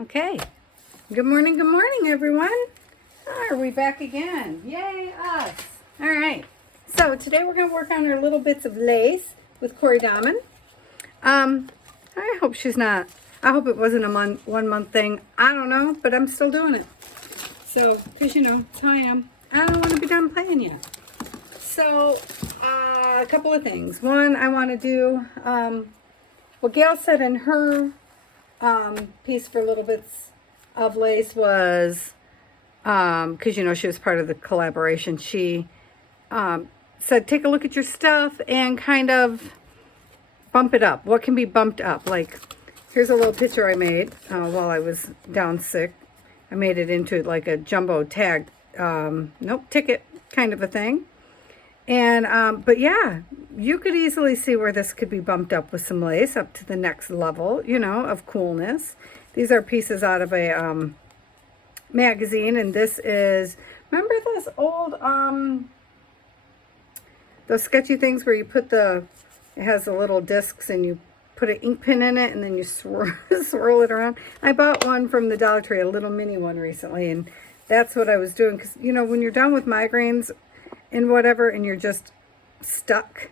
Okay. Good morning, everyone. Are we back again? Yay, us. All right. So today we're going to work on our little bits of lace with Corey Dahman. I hope I hope it wasn't a 1 month thing. I don't know, but I'm still doing it. So, because it's how I am. I don't want to be done playing yet. So, a couple of things. One, I want to do what Gail said in her piece for little bits of lace was, because she was part of the collaboration, she said take a look at your stuff and kind of bump it up. What can be bumped up? Like, here's a little picture I made while I was down sick. I made it into like a jumbo tag, ticket kind of a thing. And, but yeah, you could easily see where this could be bumped up with some lace up to the next level, of coolness. These are pieces out of a magazine, and this is, remember those old, those sketchy things where you put it has the little discs and you put an ink pen in it and then you swirl it around. I bought one from the Dollar Tree, a little mini one recently, and that's what I was doing, because, when you're done with migraines and whatever, and you're just stuck,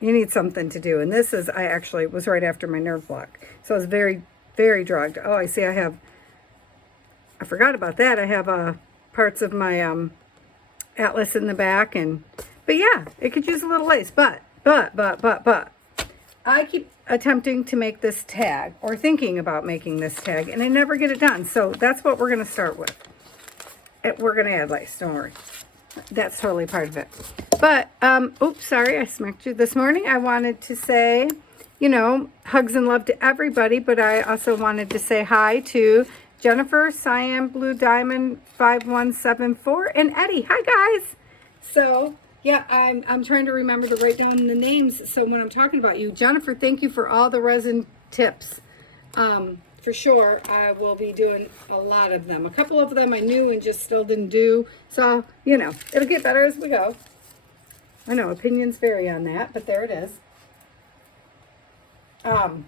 you need something to do. And this I actually was right after my nerve block. So I was very, very drugged. Oh, I see I forgot about that. I have parts of my atlas in the back. But yeah, it could use a little lace. But, I keep attempting to make this tag, or thinking about making this tag, and I never get it done. So that's what we're going to start with. We're going to add lace, don't worry. That's totally part of it. But, oops, sorry, I smacked you this morning. I wanted to say, hugs and love to everybody, but I also wanted to say hi to Jennifer, Cyan Blue Diamond 5174, and Eddie. Hi, guys. So, yeah, I'm trying to remember to write down the names. So when I'm talking about you, Jennifer, thank you for all the resin tips. For sure, I will be doing a lot of them. A couple of them I knew and just still didn't do. So, it'll get better as we go. I know opinions vary on that, but there it is. Oh,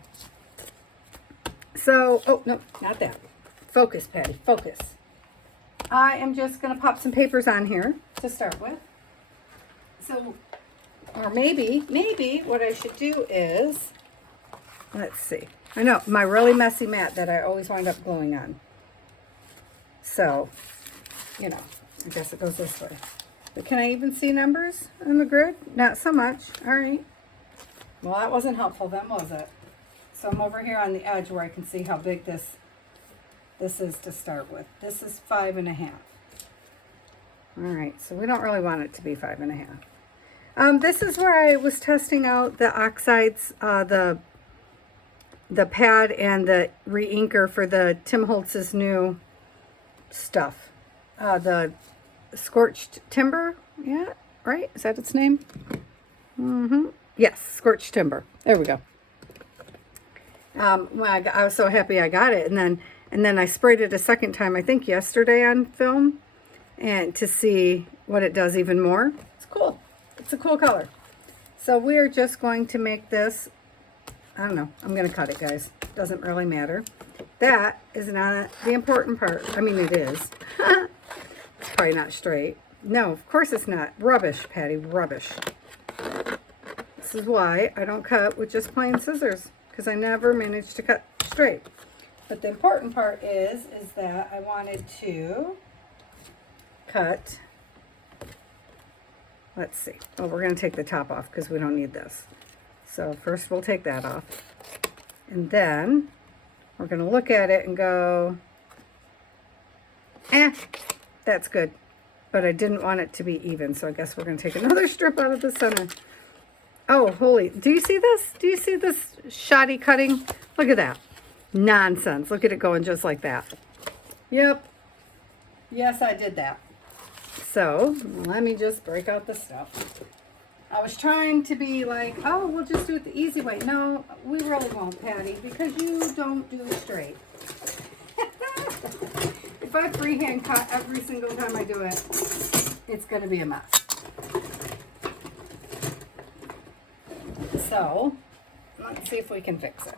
no, not that. Focus, Patty, focus. I am just going to pop some papers on here to start with. So, or maybe what I should do is, let's see. I know, my really messy mat that I always wind up gluing on. So, I guess it goes this way. But can I even see numbers on the grid? Not so much. All right. Well, that wasn't helpful then, was it? So I'm over here on the edge where I can see how big this is to start with. This is 5.5. All right, so we don't really want it to be 5.5. This is where I was testing out the oxides, the pad and the re-inker for the Tim Holtz's new stuff. The Scorched Timber, yeah, right? Is that its name? Yes, Scorched Timber. There we go. Well, I was so happy I got it, and then I sprayed it a second time, I think yesterday on film, and to see what it does even more. It's cool. It's a cool color. So we're just going to make this. I don't know. I'm going to cut it, guys. Doesn't really matter. That is not the important part. I mean, it is. It's probably not straight. No, of course it's not. Rubbish, Patty. Rubbish. This is why I don't cut with just plain scissors, because I never managed to cut straight. But the important part is that I wanted to cut. Let's see. Oh, we're going to take the top off because we don't need this. So first we'll take that off, and then we're going to look at it and go, that's good. But I didn't want it to be even, so I guess we're going to take another strip out of the center. Oh, holy, do you see this? Do you see this shoddy cutting? Look at that. Nonsense. Look at it going just like that. Yep. Yes, I did that. So let me just break out the stuff. I was trying to be like, oh, we'll just do it the easy way. No, we really won't, Patty, because you don't do it straight. If I freehand cut every single time I do it, it's going to be a mess. So, let's see if we can fix it.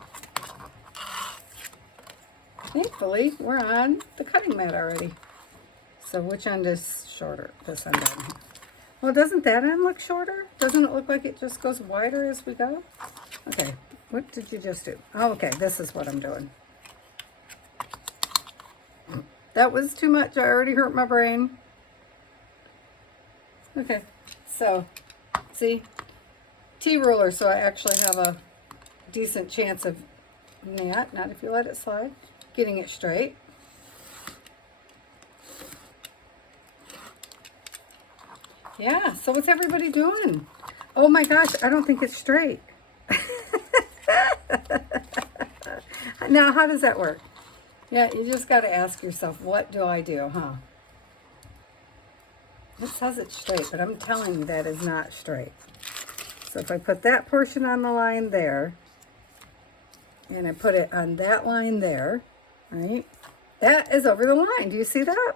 thankfully, we're on the cutting mat already. So which end is shorter? This end down here. Well, doesn't that end look shorter? Doesn't it look like it just goes wider as we go? Okay, what did you just do? Oh, okay, this is what I'm doing. That was too much. I already hurt my brain. Okay, so, see? T-ruler, so I actually have a decent chance of not if you let it slide, getting it straight. Yeah, so what's everybody doing? Oh my gosh, I don't think it's straight. Now, how does that work? Yeah, you just got to ask yourself, what do I do, huh? It says it's straight, but I'm telling you that is not straight. So if I put that portion on the line there, and I put it on that line there, right? That is over the line. Do you see that?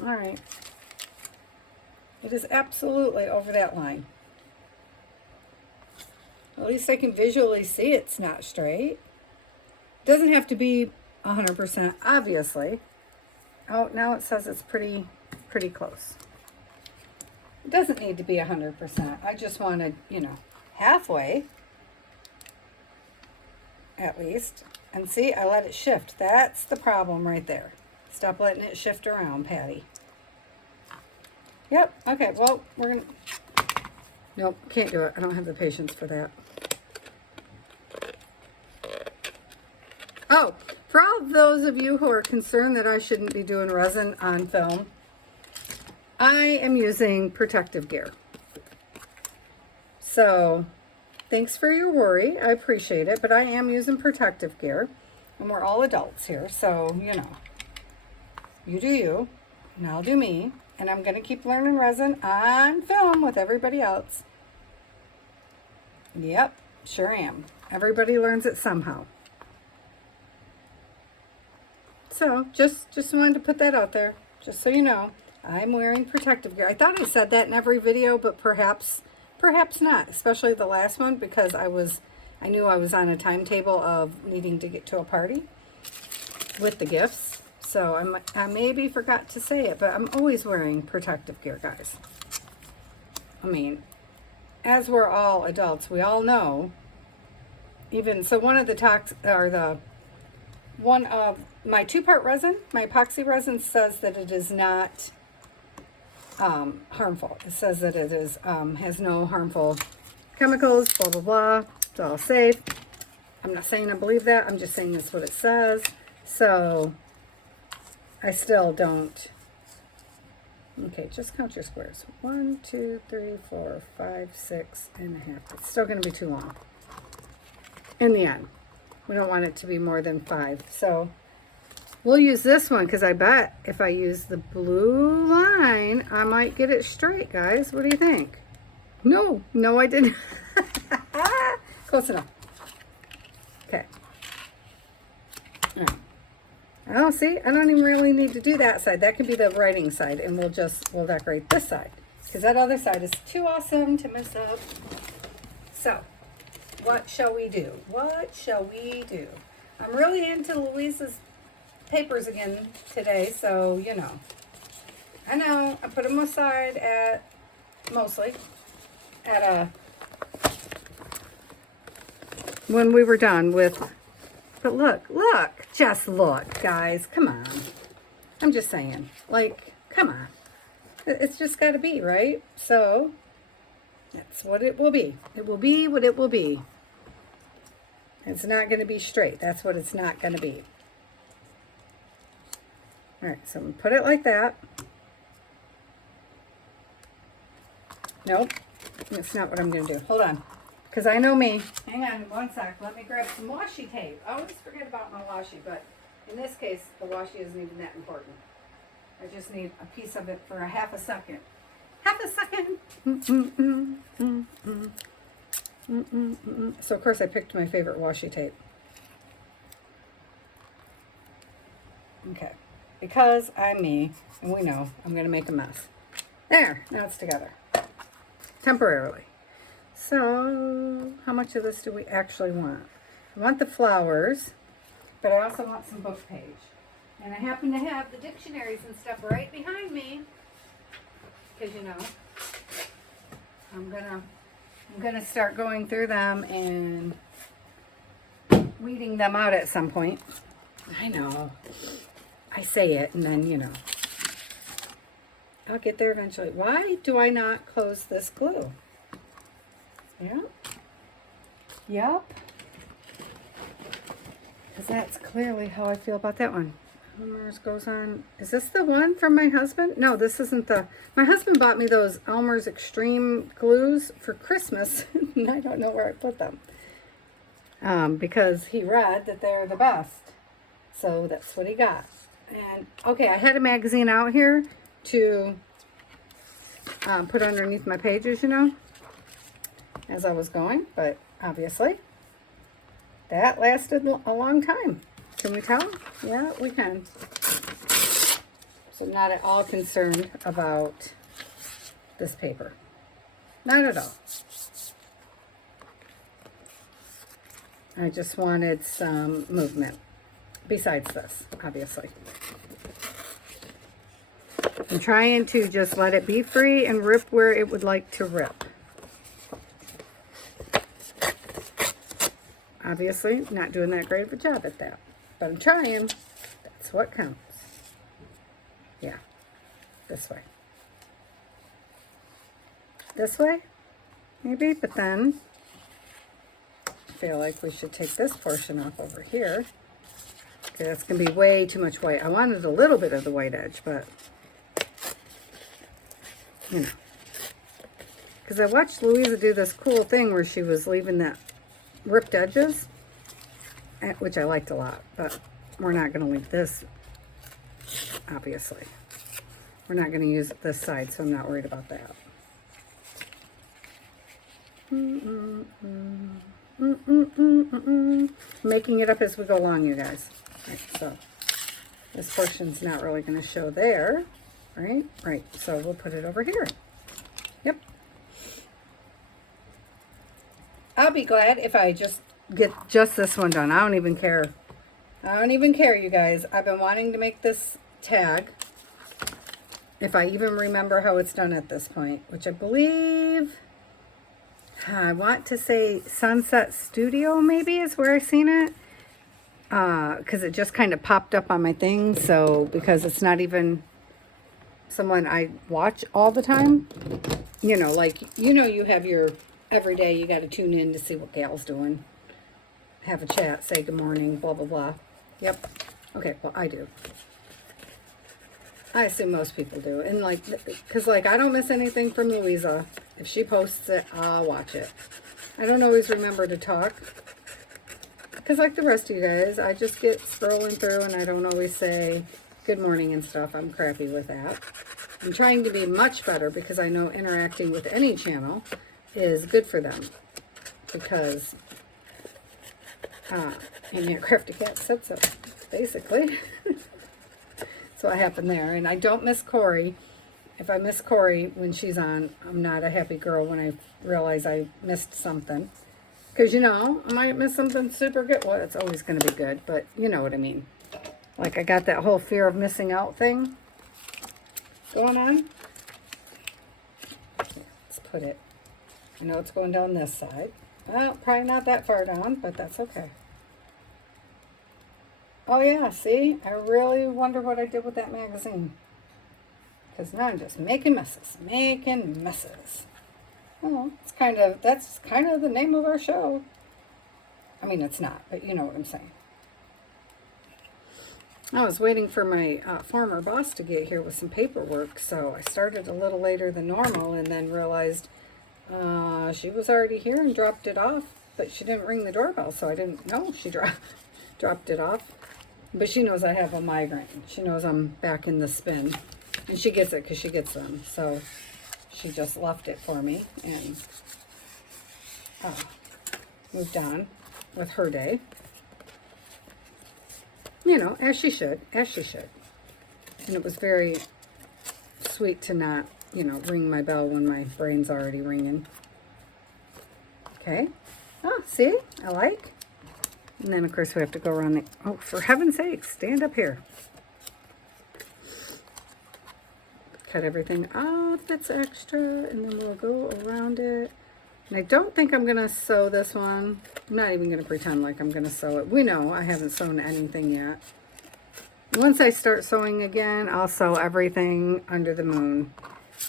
All right. It is absolutely over that line. At least I can visually see it's not straight. It doesn't have to be 100%, obviously. Oh, now it says it's pretty close. It doesn't need to be 100%. I just wanted, halfway, at least. And see, I let it shift. That's the problem right there. Stop letting it shift around, Patty. Yep, okay, well, we're going to... Nope, can't do it. I don't have the patience for that. Oh, for all of those of you who are concerned that I shouldn't be doing resin on film, I am using protective gear. So, thanks for your worry. I appreciate it, but I am using protective gear. And we're all adults here, so, you do you, and I'll do me. And I'm going to keep learning resin on film with everybody else. Yep, sure am. Everybody learns it somehow. So, just wanted to put that out there, just so you know. I'm wearing protective gear. I thought I said that in every video, but perhaps not, especially the last one, because I knew I was on a timetable of needing to get to a party with the gifts. So I maybe forgot to say it, but I'm always wearing protective gear, guys. I mean, as we're all adults, we all know. Even so, one of my 2-part resin, my epoxy resin, says that it is not harmful. It says that it is has no harmful chemicals. Blah blah blah. It's all safe. I'm not saying I believe that. I'm just saying that's what it says. So. I still don't. Okay, just count your squares. 1, 2, 3, 4, 5, 6 and a half. It's still going to be too long. In the end, we don't want it to be more than 5. So we'll use this one because I bet if I use the blue line, I might get it straight, guys. What do you think? No, I didn't. Close enough. Okay. All right. Oh, see, I don't even really need to do that side. That could be the writing side, and we'll decorate this side, because that other side is too awesome to mess up. So, what shall we do? What shall we do? I'm really into Louise's papers again today, so, I know, I put them aside when we were done with... But look, just look, guys, come on. I'm just saying, come on. It's just got to be, right? So, that's what it will be. It will be what it will be. It's not going to be straight. That's what it's not going to be. All right, so I'm going to put it like that. Nope, that's not what I'm going to do. Hold on. Because I know me. Hang on one sec. Let me grab some washi tape. I always forget about my washi, but in this case, the washi isn't even that important. I just need a piece of it for a half a second. Half a second. So, of course, I picked my favorite washi tape. Okay. Because I'm me, and we know I'm going to make a mess. There. Now it's together. Temporarily. So, how much of this do we actually want? We want the flowers. but I also want some book page. And I happen to have the dictionaries and stuff right behind me, because you know, I'm gonna start going through them and weeding them out at some point. I know, I say it and then, you know, I'll get there eventually. Why do I not close this glue? Yeah. Yep. Because that's clearly how I feel about that one. Elmer's goes on. Is this the one from my husband? No, this isn't the... My husband bought me those Elmer's Extreme glues for Christmas. And I don't know where I put them. Because he read that they're the best. So that's what he got. And, okay, I had a magazine out here to put underneath my pages, you know, as I was going. But, obviously, that lasted a long time. Can we tell? Yeah, we can. So not at all concerned about this paper. Not at all. I just wanted some movement besides this, obviously. I'm trying to just let it be free and rip where it would like to rip. Obviously, not doing that great of a job at that. But I'm trying. That's what counts. Yeah. This way. This way? Maybe, but then I feel like we should take this portion off over here. Okay, that's going to be way too much white. I wanted a little bit of the white edge, but, you know. Because I watched Louisa do this cool thing where she was leaving that ripped edges, which I liked a lot, but we're not going to leave this, obviously. We're not going to use this side, so I'm not worried about that. Making it up as we go along, you guys. Right, so this portion's not really going to show there, right? Right, so we'll put it over here. Yep. I'll be glad if I just get just this one done. I don't even care. I don't even care, you guys. I've been wanting to make this tag. If I even remember how it's done at this point, which I believe, I want to say Sunset Studio maybe is where I seen it. Because it just kind of popped up on my thing. So, because it's not even someone I watch all the time. You know, like, you know, you have your every day you got to tune in to see what Gal's doing. Have a chat, say good morning, blah, blah, blah. Yep. Okay, well, I do. I assume most people do. And, like, because, like, I don't miss anything from Louisa. If she posts it, I'll watch it. I don't always remember to talk. Because, like the rest of you guys, I just get scrolling through and I don't always say good morning and stuff. I'm crappy with that. I'm trying to be much better because I know interacting with any channel is good for them. Because Amy at Crafty Cat said so, basically. So what happened there. And I don't miss Corey. If I miss Corey when she's on, I'm not a happy girl when I realize I missed something. Because, you know, I might miss something super good. Well, it's always going to be good, but you know what I mean. Like, I got that whole fear of missing out thing going on. Let's put it. I know it's going down this side. Well, probably not that far down, but that's okay. Oh, yeah, see? I really wonder what I did with that magazine. Because now I'm just making messes. Making messes. Well, that's kind of the name of our show. I mean, it's not, but you know what I'm saying. I was waiting for my former boss to get here with some paperwork, so I started a little later than normal and then realized she was already here and dropped it off, but she didn't ring the doorbell, so I didn't know she dropped it off. But she knows I have a migraine. She knows I'm back in the spin, and she gets it because she gets them, so she just left it for me and moved on with her day. You know, as she should, as she should. And it was very sweet to not, you know, ring my bell when my brain's already ringing. Okay. Oh, see? I like. And then, of course, we have to go around the... Oh, for heaven's sake, stand up here. Cut everything off that's extra, and then we'll go around it. And I don't think I'm going to sew this one. I'm not even going to pretend like I'm going to sew it. We know I haven't sewn anything yet. Once I start sewing again, I'll sew everything under the moon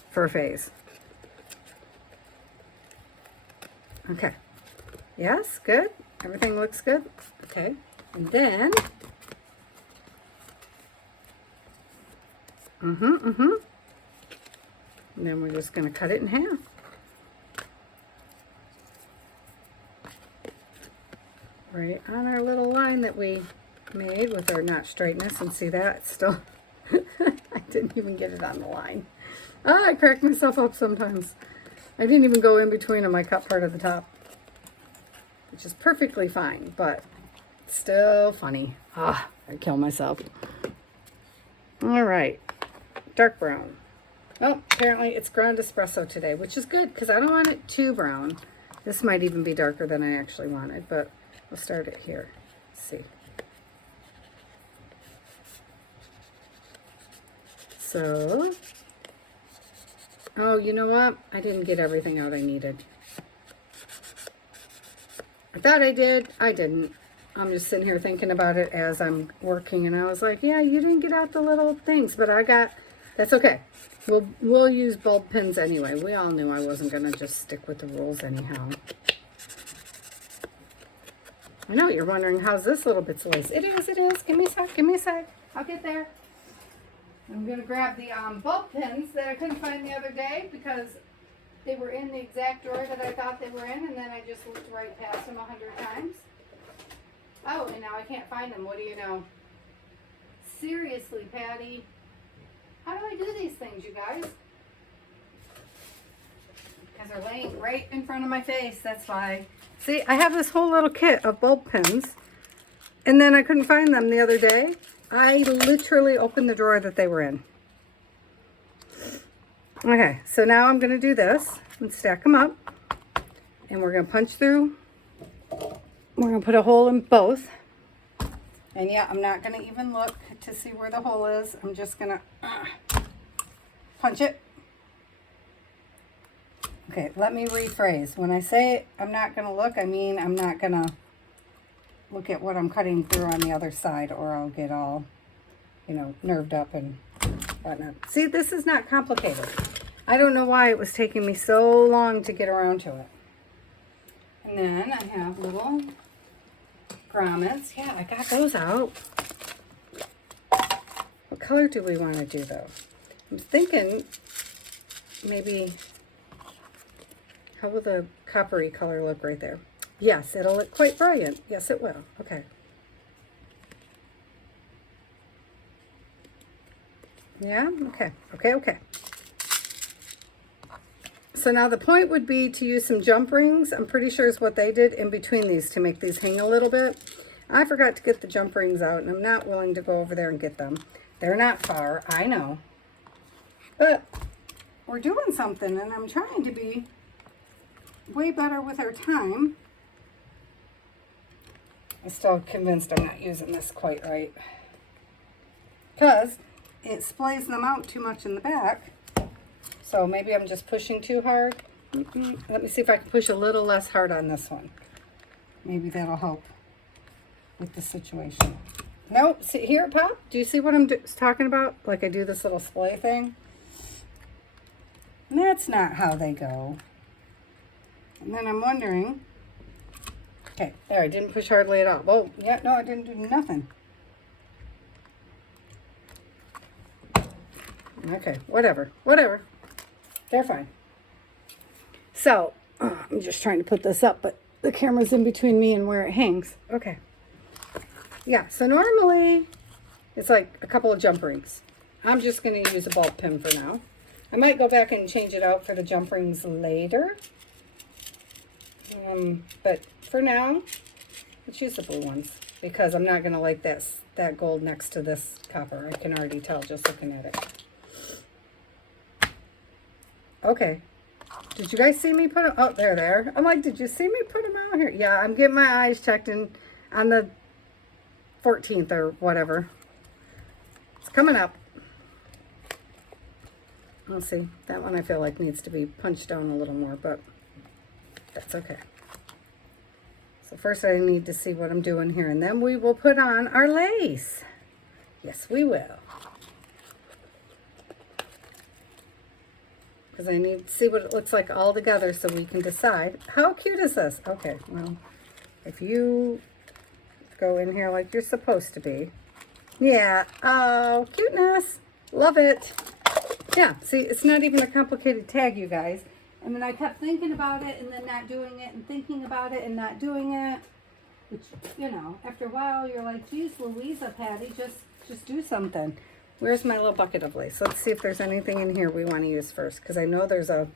for a phase. Okay. Yes, good. Everything looks good. Okay. And then, and then we're just going to cut it in half. Right on our little line that we made with our notch straightness. And see that? It's still, I didn't even get it on the line. Oh, I crack myself up sometimes. I didn't even go in between them. I cut part of the top, which is perfectly fine, but still funny. Ah, I kill myself. All right, dark brown. Oh, apparently it's ground espresso today, which is good because I don't want it too brown. This might even be darker than I actually wanted, but we'll start it here. Let's see. So, oh, you know what? I didn't get everything out I needed. I thought I did. I didn't. I'm just sitting here thinking about it as I'm working, and I was like, yeah, you didn't get out the little things, but I got, that's okay. We'll use bulb pins anyway. We all knew I wasn't going to just stick with the rules anyhow. I know you're wondering, how's this little bit's lace? It is, it is. Give me a sec, give me a sec. I'll get there. I'm going to grab the bulb pins that I couldn't find the other day because they were in the exact drawer that I thought they were in, and then I just looked right past them 100 times. Oh, and now I can't find them. What do you know? Seriously, Patty. How do I do these things, you guys? Because they're laying right in front of my face. That's why. See, I have this whole little kit of bulb pins, and then I couldn't find them the other day. I literally opened the drawer that they were in. Okay, so now I'm going to do this and stack them up, and we're going to punch through. We're going to put a hole in both. And yeah, I'm not going to even look to see where the hole is. I'm just going to punch it. Okay, let me rephrase. When I say I'm not going to look, I mean I'm not going to look at what I'm cutting through on the other side, or I'll get all, you know, nerved up and whatnot. See, this is not complicated. I don't know why it was taking me so long to get around to it. And then I have little grommets. Yeah, I got those out. What color do we want to do, though? I'm thinking maybe, how will the coppery color look right there? Yes, it'll look quite brilliant. Yes, it will. Okay. Yeah? Okay. Okay, okay. So now the point would be to use some jump rings. I'm pretty sure is what they did in between these to make these hang a little bit. I forgot to get the jump rings out, and I'm not willing to go over there and get them. They're not far, I know. But we're doing something, and I'm trying to be way better with our time. I'm still convinced I'm not using this quite right, because it splays them out too much in the back. So maybe I'm just pushing too hard. Let me see if I can push a little less hard on this one. Maybe that'll help with the situation. Nope, see here it popped? Do you see what I'm talking about? Like I do this little splay thing. And that's not how they go. And then I'm wondering, okay, there, I didn't push hardly at all. Oh, yeah, no, I didn't do nothing. Okay, whatever. They're fine. So, I'm just trying to put this up, but the camera's in between me and where it hangs. Okay. Yeah, so normally it's like a couple of jump rings. I'm just going to use a bulb pin for now. I might go back and change it out for the jump rings later. But for now, let's use the blue ones because I'm not going to like that gold next to this copper. I can already tell just looking at it. Okay. Did you guys see me put them? Oh, there. I'm like, did you see me put them out here? Yeah, I'm getting my eyes checked, and on the 14th or whatever. It's coming up. Let's see. That one I feel like needs to be punched down a little more, but that's okay. So first I need to see what I'm doing here, and then we will put on our lace. Yes, we will. Because I need to see what it looks like all together so we can decide. How cute is this? Okay, well, if you go in here like you're supposed to be. Yeah, oh, cuteness. Love it. Yeah, see, it's not even a complicated tag, you guys. And then I kept thinking about it and then not doing it and thinking about it and not doing it. Which, you know, after a while you're like, geez, Louisa, Patty, just do something. Where's my little bucket of lace? Let's see if there's anything in here we want to use first. Because I know there's a,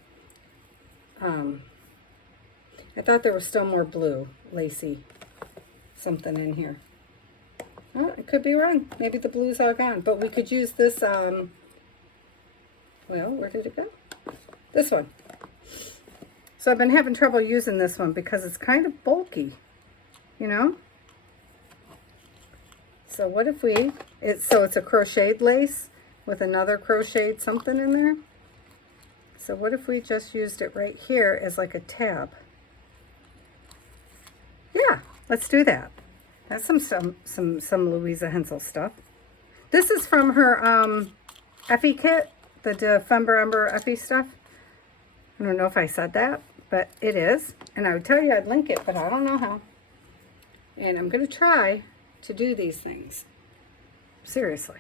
I thought there was still more blue, lacy, something in here. Oh, I could be wrong. Maybe the blue's all gone. But we could use this, well, where did it go? This one. So I've been having trouble using this one because it's kind of bulky, you know? So what if it's a crocheted lace with another crocheted something in there. So what if we just used it right here as like a tab? Yeah, let's do that. That's some Louisa Hensel stuff. This is from her Effie kit, the Defember Ember Effie stuff. I don't know if I said that, but it is. And I would tell you I'd link it, but I don't know how. And I'm going to try to do these things. Seriously.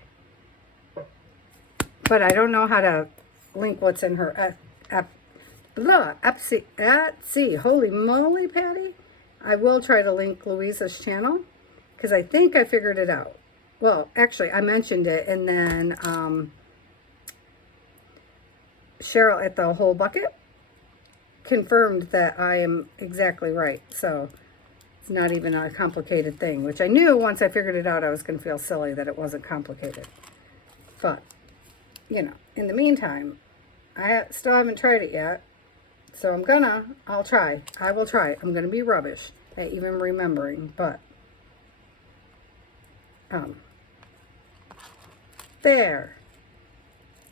But I don't know how to link what's in her Etsy. Holy moly, Patty. I will try to link Louisa's channel because I think I figured it out. Well, actually, I mentioned it, and then Cheryl at the Whole Bucket confirmed that I am exactly right. So it's not even a complicated thing, which I knew once I figured it out I was going to feel silly that it wasn't complicated. But, you know, in the meantime, I still haven't tried it yet. So I'll try. I will try. I'm going to be rubbish at even remembering, but there.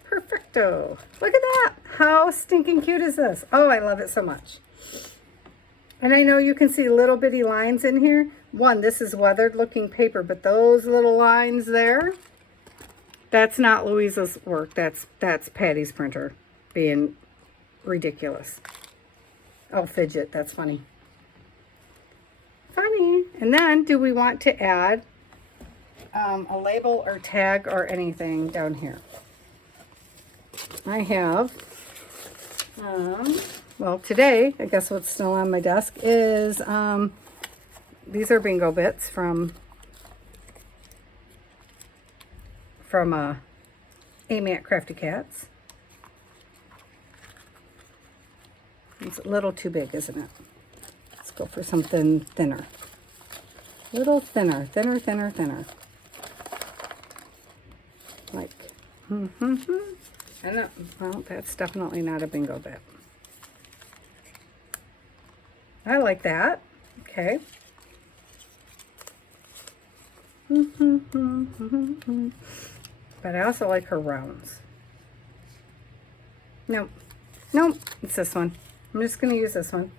Perfecto. Look at that. How stinking cute is this? Oh, I love it so much. And I know you can see little bitty lines in here. One, this is weathered looking paper, but those little lines there, that's not Louisa's work. That's Patty's printer being ridiculous. Oh, fidget. That's funny. Funny. And then, do we want to add a label or tag or anything down here? I have, well, today, I guess what's still on my desk is, these are bingo bits from Amy at Crafty Cats. It's a little too big, isn't it? Let's go for something thinner. A little thinner. Like, I don't, well, that's definitely not a bingo bit. I like that. Okay. But I also like her rounds. Nope, it's this one. I'm just going to use this one.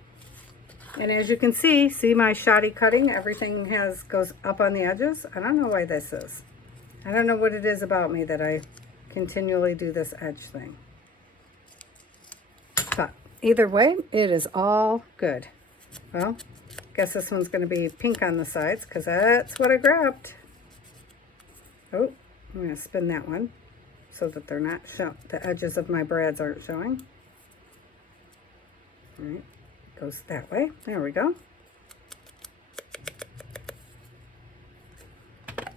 And as you can see my shoddy cutting, everything goes up on the edges. I don't know why this is. I don't know what it is about me that I continually do this edge thing. But either way, it is all good. Well, guess this one's going to be pink on the sides because that's what I grabbed. Oh, I'm going to spin that one so that they're not the edges of my brads aren't showing. All right, goes that way. There we go.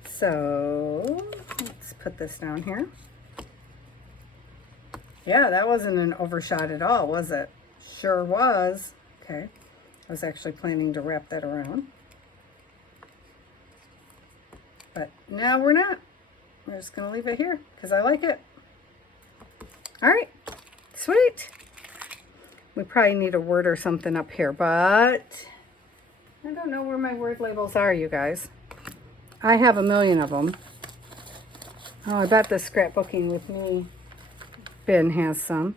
So let's put this down here. Yeah, that wasn't an overshot at all, was it? Sure was. Okay, I was actually planning to wrap that around. But now we're not. We're just going to leave it here because I like it. All right, sweet. We probably need a word or something up here, but I don't know where my word labels are, you guys. I have a million of them. Oh, I bet the scrapbooking with me bin has some.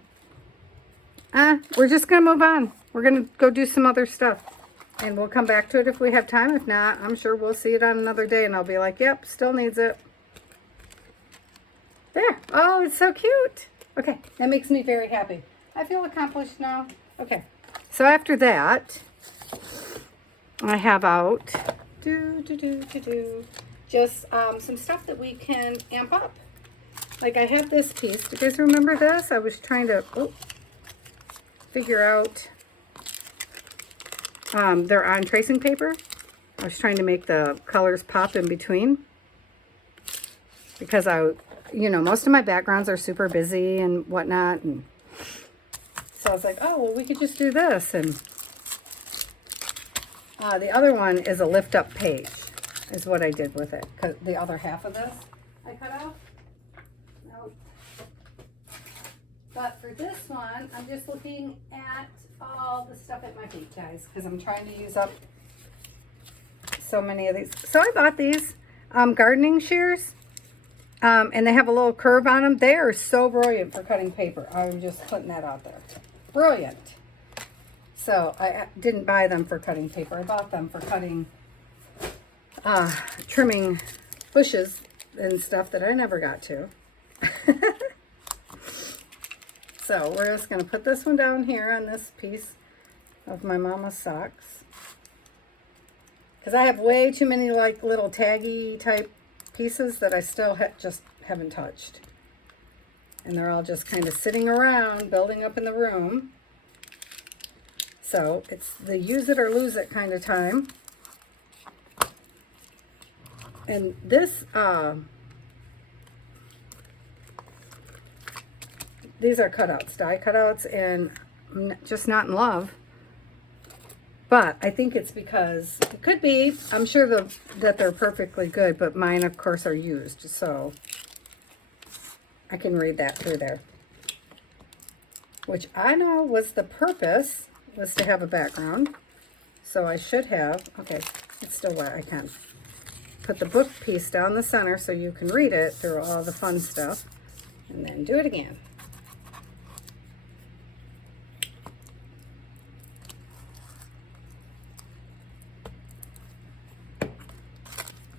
We're just going to move on. We're going to go do some other stuff. And we'll come back to it if we have time. If not, I'm sure we'll see it on another day. And I'll be like, yep, still needs it. There. Oh, it's so cute. Okay, that makes me very happy. I feel accomplished now. Okay, so after that, I have out just some stuff that we can amp up. Like I have this piece. Do you guys remember this? I was trying to figure out. They're on tracing paper. I was trying to make the colors pop in between because most of my backgrounds are super busy and whatnot, and so I was like, oh, well, we could just do this. And the other one is a lift up page, is what I did with it. Because the other half of this I cut out. Nope. But for this one, I'm just looking at all the stuff at my feet, guys, because I'm trying to use up so many of these. So I bought these gardening shears. And they have a little curve on them. They are so brilliant for cutting paper. I'm just putting that out there. Brilliant. So I didn't buy them for cutting paper. I bought them for cutting, trimming bushes and stuff that I never got to. So we're just going to put this one down here on this piece of my mama's socks. Because I have way too many like little taggy type pieces that I still just haven't touched. And they're all just kind of sitting around, building up in the room. So it's the use it or lose it kind of time. And this, these are cutouts, die cutouts, and I'm just not in love. But I think it's because, it could be, I'm sure that they're perfectly good, but mine, of course, are used. So I can read that through there. Which I know was the purpose, was to have a background. So I should have, okay, it's still wet, I can. Put the book piece down the center so you can read it through all the fun stuff. And then do it again.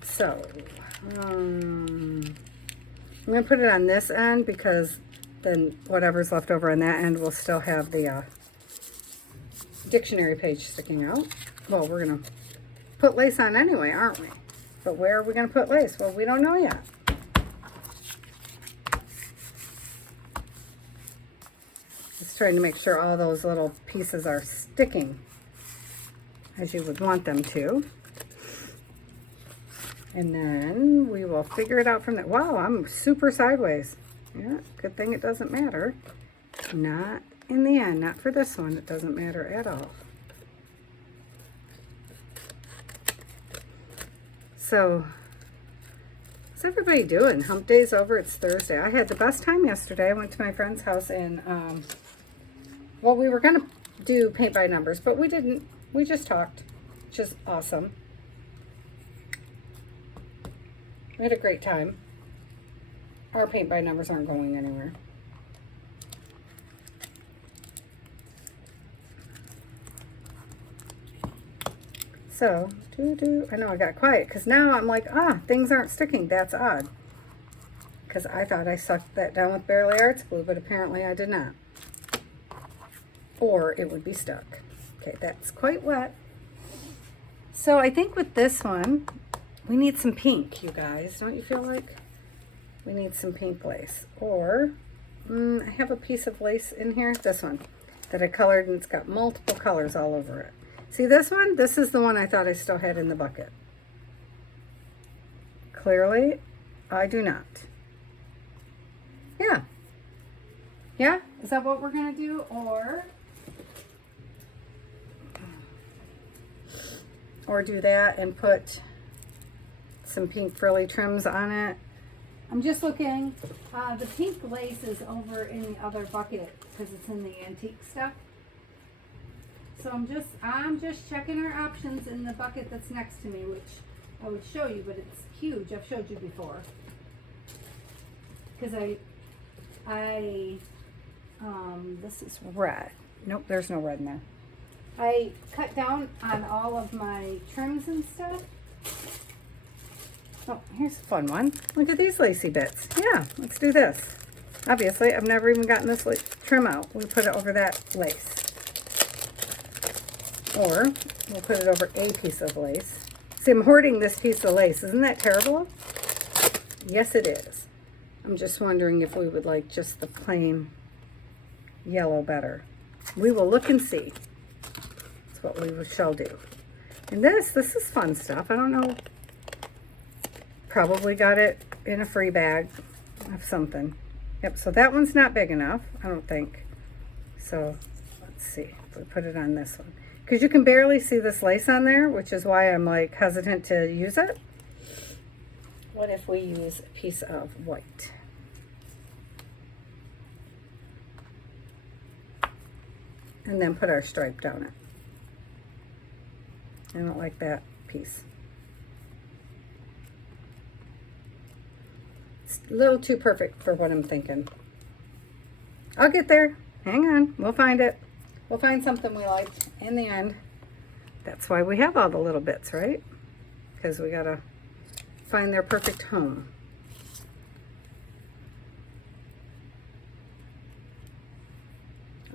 So, I'm going to put it on this end because then whatever's left over on that end will still have the dictionary page sticking out. Well, we're going to put lace on anyway, aren't we? But where are we going to put lace? Well, we don't know yet. Just trying to make sure all those little pieces are sticking as you would want them to. And then we will figure it out from there. Wow, I'm super sideways. Yeah, good thing it doesn't matter. Not in the end, not for this one. It doesn't matter at all. So, what's everybody doing? Hump day's over. It's Thursday. I had the best time yesterday. I went to my friend's house and, well, we were going to do paint by numbers, but we didn't. We just talked, which is awesome. We had a great time. Our paint by numbers aren't going anywhere. So, I know I got quiet because now I'm like, things aren't sticking. That's odd. Because I thought I sucked that down with Barely Arts glue, but apparently I did not. Or it would be stuck. Okay, that's quite wet. So I think with this one, we need some pink, you guys. Don't you feel like we need some pink lace? Or, I have a piece of lace in here, this one, that I colored, and it's got multiple colors all over it. See this one? This is the one I thought I still had in the bucket. Clearly, I do not. Yeah. Yeah? Is that what we're going to do? Or do that and put some pink frilly trims on it. I'm just looking. The pink lace is over in the other bucket because it's in the antique stuff. So I'm just checking our options in the bucket that's next to me, which I would show you, but it's huge. I've showed you before. Because this is red. Nope, there's no red in there. I cut down on all of my trims and stuff. Oh, here's a fun one. Look at these lacy bits. Yeah, let's do this. Obviously, I've never even gotten this trim out. We put it over that lace. Or we'll put it over a piece of lace. See, I'm hoarding this piece of lace. Isn't that terrible? Yes, it is. I'm just wondering if we would like just the plain yellow better. We will look and see. That's what we shall do. And this is fun stuff. I don't know. Probably got it in a free bag of something. Yep, so that one's not big enough, I don't think. So let's see if we put it on this one. Because you can barely see this lace on there, which is why I'm like hesitant to use it. What if we use a piece of white? And then put our stripe down it. I don't like that piece. It's a little too perfect for what I'm thinking. I'll get there. Hang on. We'll find it. We'll find something we like in the end. That's why we have all the little bits, right? Because we got to find their perfect home.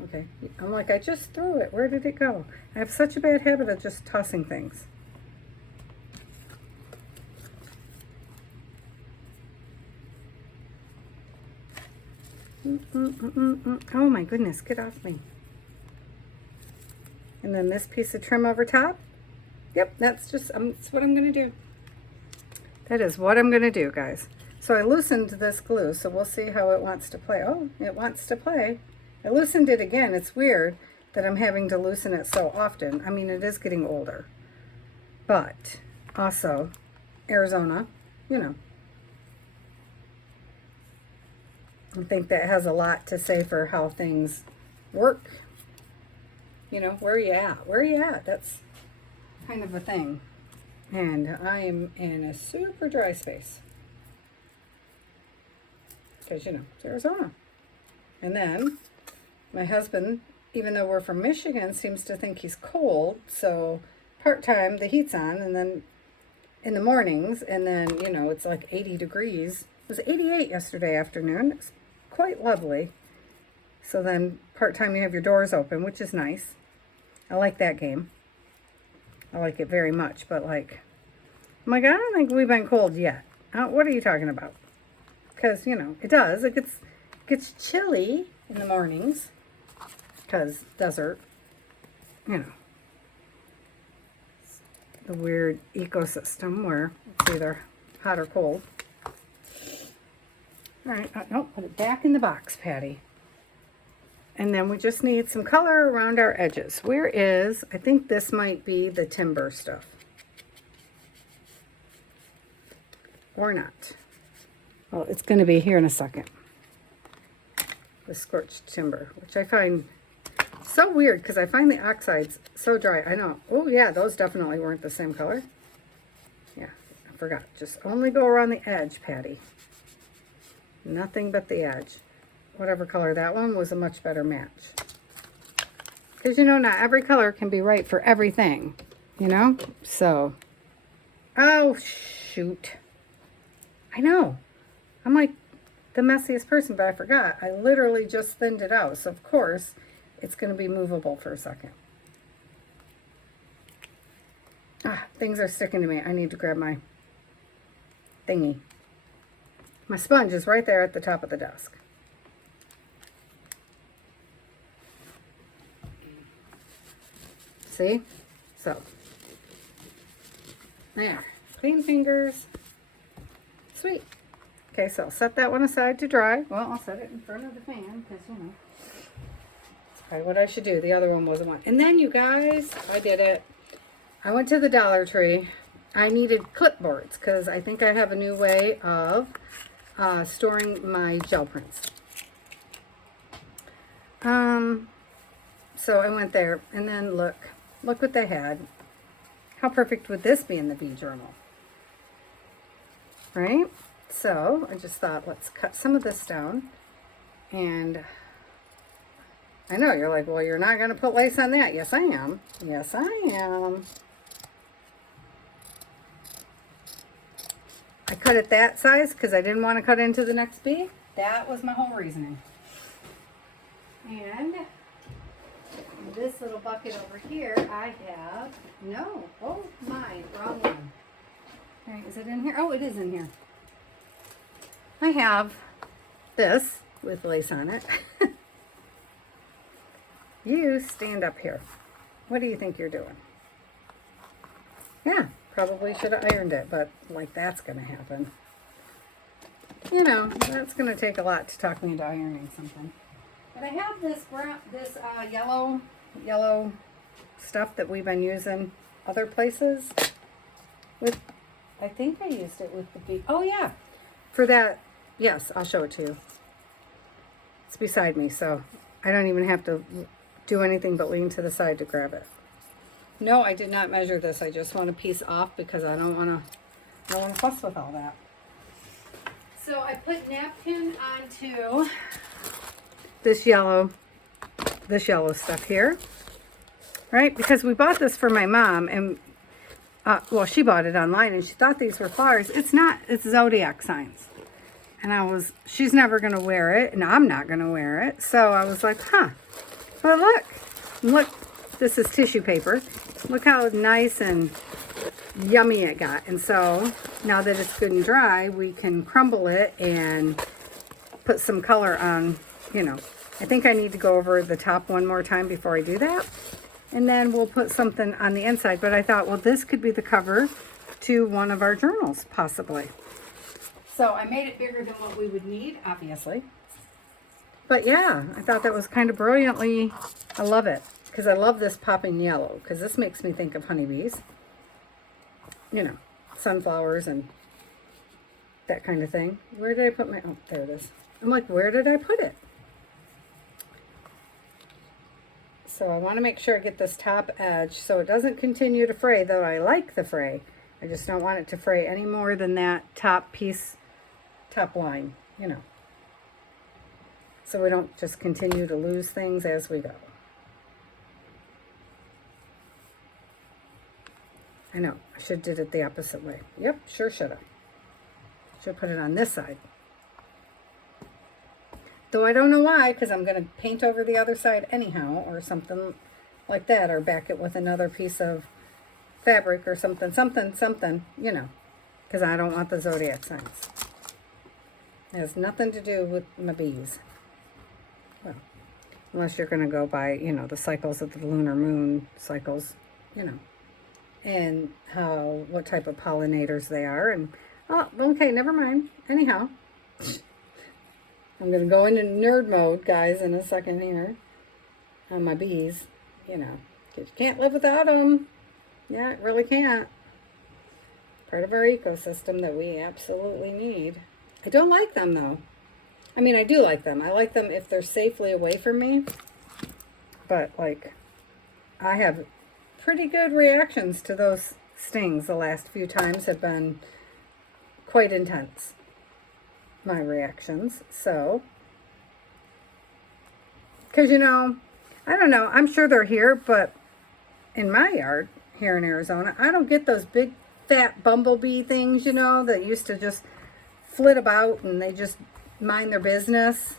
Okay. I'm like, I just threw it. Where did it go? I have such a bad habit of just tossing things. Oh my goodness, get off me. And then this piece of trim over top. Yep, that's what I'm going to do. That is what I'm going to do, guys. So I loosened this glue, so we'll see how it wants to play. Oh, it wants to play. I loosened it again. It's weird that I'm having to loosen it so often. I mean, it is getting older. But also, Arizona, you know. I think that has a lot to say for how things work. You know, where are you at? Where are you at? That's kind of a thing. And I am in a super dry space. Because, you know, it's Arizona. And then my husband, even though we're from Michigan, seems to think he's cold. So part-time, the heat's on, and then in the mornings, and then, you know, it's like 80 degrees. It was 88 yesterday afternoon. It's quite lovely. So then part-time you have your doors open, which is nice. I like that game. I like it very much, but like, I'm like, I don't think we've been cold yet. What are you talking about? Because, you know, it does. It gets chilly in the mornings because desert, you know, the weird ecosystem where it's either hot or cold. All right, no, put it back in the box, Patty. And then we just need some color around our edges. Where is, I think this might be the timber stuff. Or not. Well, it's going to be here in a second. The scorched timber, which I find so weird because I find the oxides so dry. I know. Oh, yeah, those definitely weren't the same color. Yeah, I forgot. Just only go around the edge, Patty. Nothing but the edge. Whatever color that one was a much better match. Because, you know, not every color can be right for everything, you know? So, oh, shoot. I know. I'm like the messiest person, but I forgot. I literally just thinned it out. So, of course, it's going to be movable for a second. Ah, things are sticking to me. I need to grab my thingy. My sponge is right there at the top of the desk. See? So, there. Clean fingers. Sweet. Okay, so I'll set that one aside to dry. Well, I'll set it in front of the fan because, you know, that's probably what I should do. The other one wasn't one. And then, you guys, I did it. I went to the Dollar Tree. I needed clipboards because I think I have a new way of storing my gel prints. So I went there, and then look what they had. How perfect would this be in the bee journal? Right? So I just thought, let's cut some of this down. And I know you're like, well, you're not going to put lace on that. Yes, I am. Yes, I am. I cut it that size because I didn't want to cut into the next bee. That was my whole reasoning. And this little bucket over here, I have, no, oh my, wrong one. All right, is it in here? Oh, it is in here. I have this with lace on it. You stand up here. What do you think you're doing? Yeah, probably should have ironed it, but like that's going to happen. You know, that's going to take a lot to talk me into ironing something. But I have this brown, this yellow stuff that we've been using other places with. I think I used it with the bee. Oh yeah, for that. Yes, I'll show it to you. It's beside me, so I don't even have to do anything but lean to the side to grab it. No, I did not measure this. I just want a piece off because I don't want to fuss with all that. So I put napkin onto this yellow stuff here, right? Because we bought this for my mom, and well, she bought it online, and she thought these were flowers. It's not. It's zodiac signs. And she's never going to wear it, and I'm not going to wear it. So I was like, huh. But look, this is tissue paper. Look how nice and yummy it got. And so now that it's good and dry, we can crumble it and put some color on, you know. I think I need to go over the top one more time before I do that. And then we'll put something on the inside. But I thought, well, this could be the cover to one of our journals, possibly. So I made it bigger than what we would need, obviously. But yeah, I thought that was kind of brilliantly, I love it. Because I love this popping yellow. Because this makes me think of honeybees. You know, sunflowers and that kind of thing. Where did I put my, oh, there it is. I'm like, where did I put it? So I want to make sure I get this top edge so it doesn't continue to fray, though I like the fray. I just don't want it to fray any more than that top piece, top line, you know. So we don't just continue to lose things as we go. I know, I should have did it the opposite way. Yep, sure should have. Should put it on this side. Though I don't know why, because I'm going to paint over the other side anyhow, or something like that, or back it with another piece of fabric or something, you know, because I don't want the zodiac signs. It has nothing to do with my bees. Well, unless you're going to go by, you know, the cycles of the lunar moon cycles, you know, and what type of pollinators they are. And, oh, okay, never mind. Anyhow, I'm going to go into nerd mode, guys, in a second here on my bees, you know, 'cause you can't live without them. Yeah, it really can't. Part of our ecosystem that we absolutely need. I don't like them, though. I mean, I do like them. I like them if they're safely away from me. But, like, I have pretty good reactions to those stings. The last few times have been quite intense, my reactions. So, because, you know, I don't know. I'm sure they're here, but in my yard here in Arizona, I don't get those big, fat bumblebee things, you know, that used to just flit about and they just mind their business.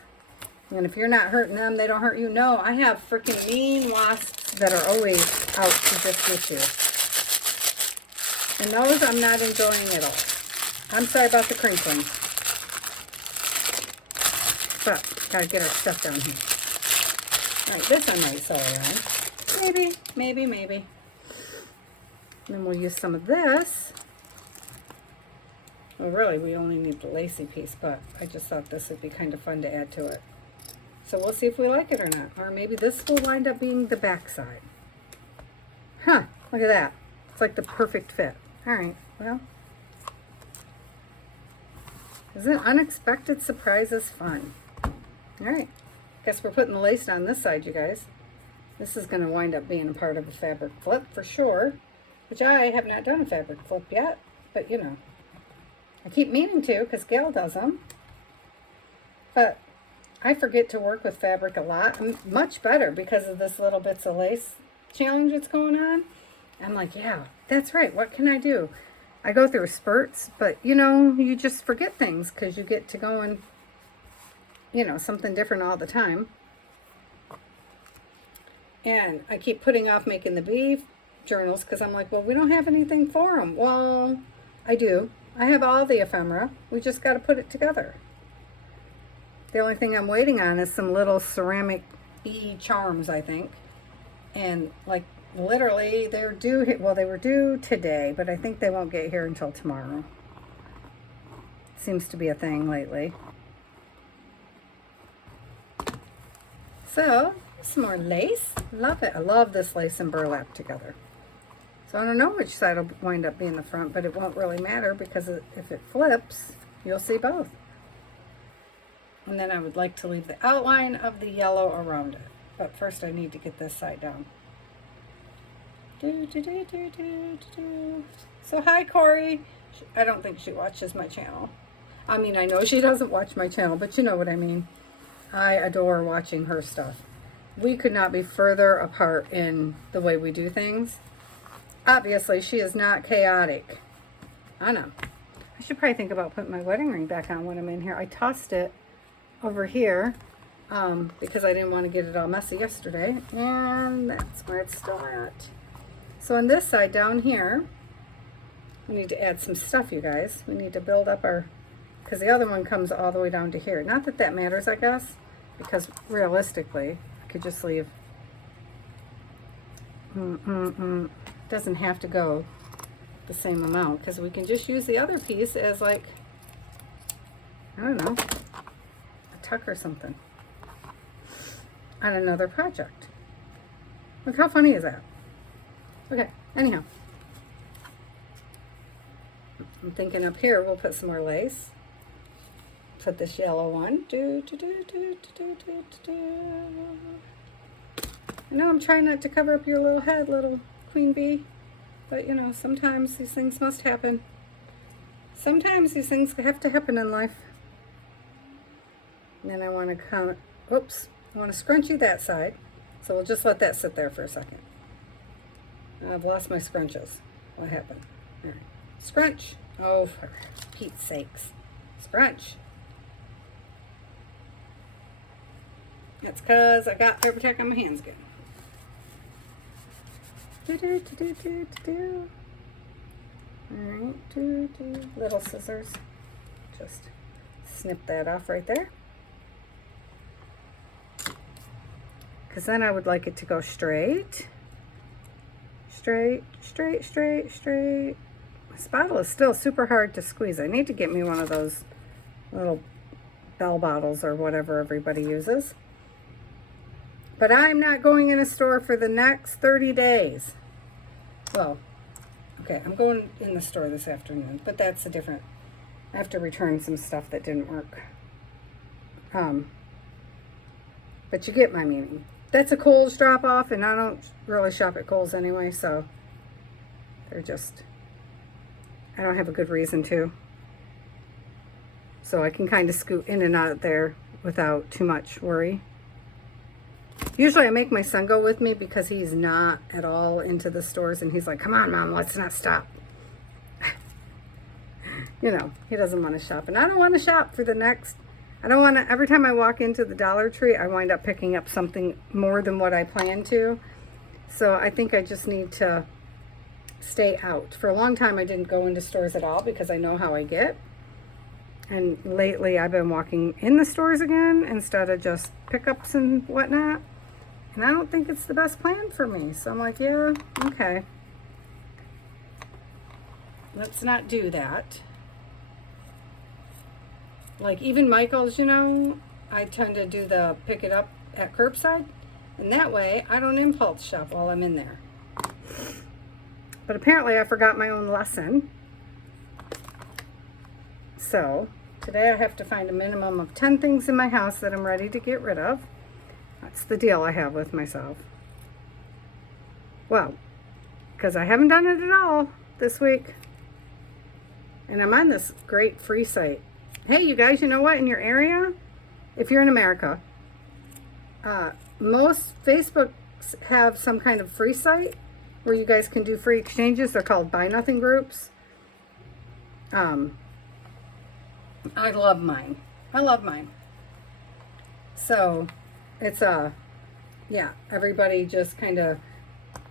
And if you're not hurting them, they don't hurt you. No, I have freaking mean wasps that are always out to just get you. And those I'm not enjoying at all. I'm sorry about the crinkling. But, gotta get our stuff down here. Alright, this I might sew around. Maybe. And then we'll use some of this. Well, really, we only need the lacy piece, but I just thought this would be kind of fun to add to it. So we'll see if we like it or not. Or maybe this will wind up being the back side. Huh, look at that. It's like the perfect fit. All right, well. Isn't unexpected surprises fun? All right, guess we're putting the lace on this side, you guys. This is going to wind up being a part of a fabric flip for sure, which I have not done a fabric flip yet, but you know, I keep meaning to because Gail does them. But I forget to work with fabric a lot. I'm much better because of this little bits of lace challenge that's going on. I'm like, yeah, that's right. What can I do? I go through spurts, but you know, you just forget things because you get to going, you know, something different all the time. And I keep putting off making the bee journals because I'm like, well, we don't have anything for them. Well, I do. I have all the ephemera. We just got to put it together. The only thing I'm waiting on is some little ceramic bee charms, I think. And like literally they're due, well, they were due today, but I think they won't get here until tomorrow. Seems to be a thing lately. So, some more lace. Love it. I love this lace and burlap together. So I don't know which side will wind up being the front, but it won't really matter because if it flips, you'll see both. And then I would like to leave the outline of the yellow around it. But first I need to get this side down. So hi, Corey. I don't think she watches my channel. I mean, I know she doesn't watch my channel, but you know what I mean. I adore watching her stuff. We could not be further apart in the way we do things. Obviously, she is not chaotic. I know. I should probably think about putting my wedding ring back on when I'm in here. I tossed it over here because I didn't want to get it all messy yesterday, and that's where it's still at. So on this side down here, we need to add some stuff, you guys. We need to build up our, because the other one comes all the way down to here. Not that that matters, I guess, because realistically, I could just leave. Doesn't have to go the same amount because we can just use the other piece as like, I don't know, a tuck or something on another project. Look how funny is that? Okay, anyhow, I'm thinking up here we'll put some more lace. Put this yellow one. I know I'm trying not to cover up your little head, little queen bee, but you know, sometimes these things must happen. Sometimes these things have to happen in life. And then I want to come, oops, I want to scrunchie that side. So we'll just let that sit there for a second. I've lost my scrunches. What happened? There. Scrunch. Oh, for Pete's sakes. Scrunch. That's because I got hair protect on my hands again. Alright, little scissors. Just snip that off right there. Because then I would like it to go straight. Straight, straight, straight, straight. This bottle is still super hard to squeeze. I need to get me one of those little bell bottles or whatever everybody uses. But I'm not going in a store for the next 30 days. Well, okay, I'm going in the store this afternoon, but that's a different, I have to return some stuff that didn't work. But you get my meaning. That's a Kohl's drop off, and I don't really shop at Kohl's anyway, so they're just, I don't have a good reason to. So I can kind of scoot in and out there without too much worry. Usually I make my son go with me because he's not at all into the stores, and he's like, come on, Mom, let's not stop. You know, he doesn't want to shop, and I don't want to shop for the next, I don't want to, every time I walk into the Dollar Tree, I wind up picking up something more than what I plan to. So I think I just need to stay out. For a long time, I didn't go into stores at all because I know how I get. And lately, I've been walking in the stores again instead of just pickups and whatnot. And I don't think it's the best plan for me. So I'm like, yeah, okay. Let's not do that. Like even Michael's, you know, I tend to do the pick it up at curbside. And that way, I don't impulse shop while I'm in there. But apparently, I forgot my own lesson. So, today I have to find a minimum of 10 things in my house that I'm ready to get rid of. That's the deal I have with myself. Well, because I haven't done it at all this week. And I'm on this great free site. Hey, you guys, you know what? In your area, if you're in America, most Facebooks have some kind of free site where you guys can do free exchanges. They're called Buy Nothing groups. I love mine. I love mine. So it's yeah, everybody just kind of